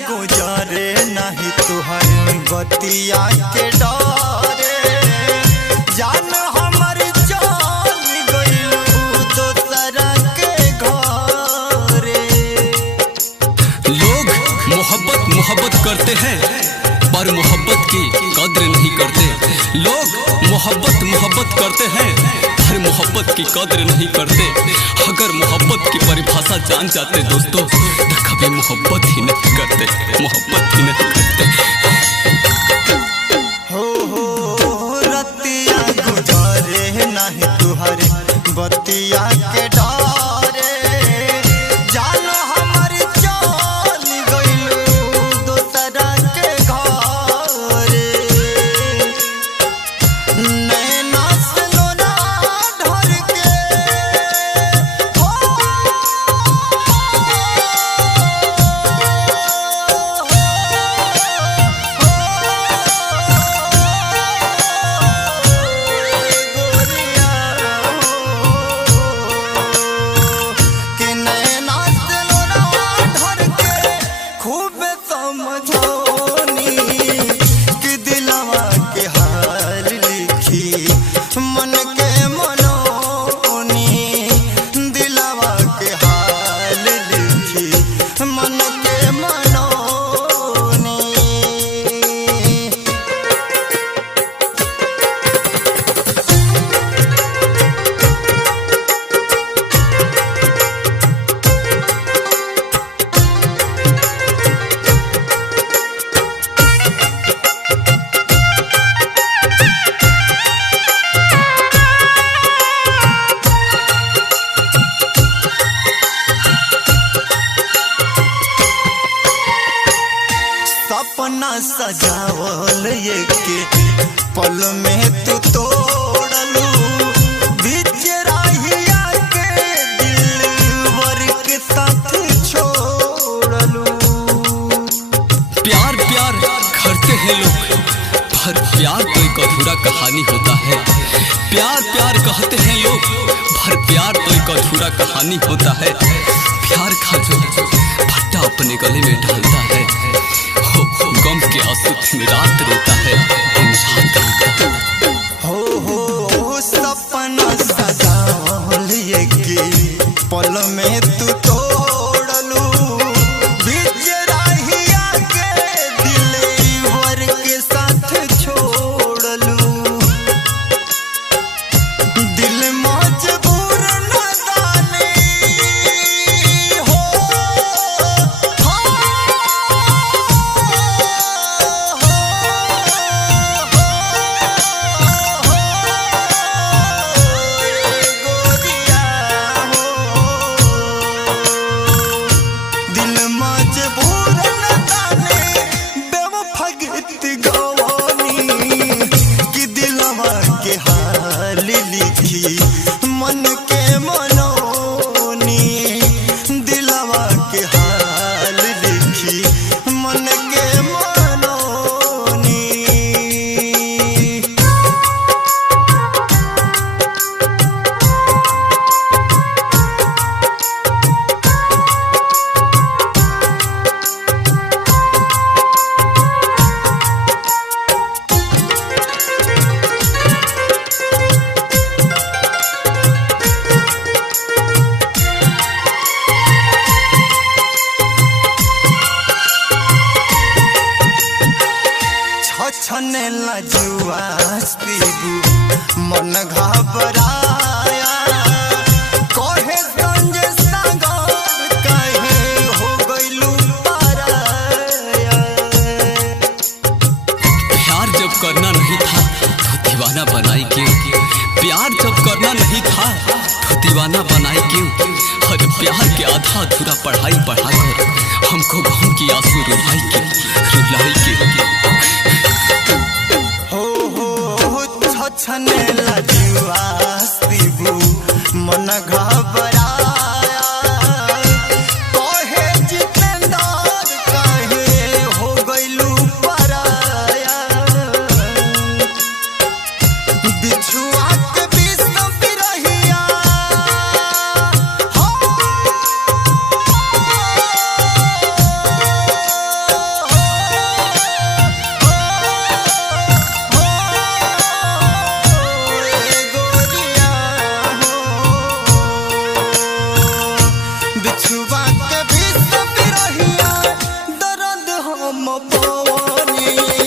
गुजरे नहीं तुहर बतिया के डरे जान हमर चल गइलू दोसरा के घरे। लोग मोहब्बत करते हैं पर मोहब्बत की कद्र नहीं करते। लोग मोहब्बत करते हैं पर मोहब्बत की कद्र नहीं करते। अगर मोहब्बत की परिभाषा जान जाते दोस्तों तो कभी मोहब्बत ही नहीं करते। हो रतिया गुजरे नहीं तुहर बतिया के डरे जान हमर चल गइलू दोसरा के घरे। नैना से लोना ढर के सपना सजावल के पल में तू तोड़लू बीच राहिया के दिलवर के साथ छोड़लू। प्यार करते हैं लोग पर प्यार तो एक अधूरा कहानी होता है। प्यार कहते हैं लोग पर प्यार तो एक अधूरा कहानी होता है। प्यार का जो भट्टा अपने गले में ढालता है गम के आंसू दिन रात रोता है। हो सपना सजावल के पल में तू तोड़लू बीच राहिया के दिलवर के साथ छोड़लू। दिल मजबूर न जाने हो मन के मनोनी दिलवा के हाल लिखी मन के मनोनी। छने लजुआ पीबू मन घबराया कहे संजय सागर कहे हो गइलू पराया। प्यार जब करना नहीं था तो दीवाना बनाई क्यों? प्यार जब करना नहीं था तो दीवाना बनाई क्यों? हर प्यार के आधा अधूरा पढ़ाई पढ़ाकर हमको गम की आंसू रुलाई क्यों? छने लजुआ पीबू मन घबराया कहे जितेंद्र कहे हो गइलू पराया। बिछुआ के बीच बिरहिया हो हम पवनी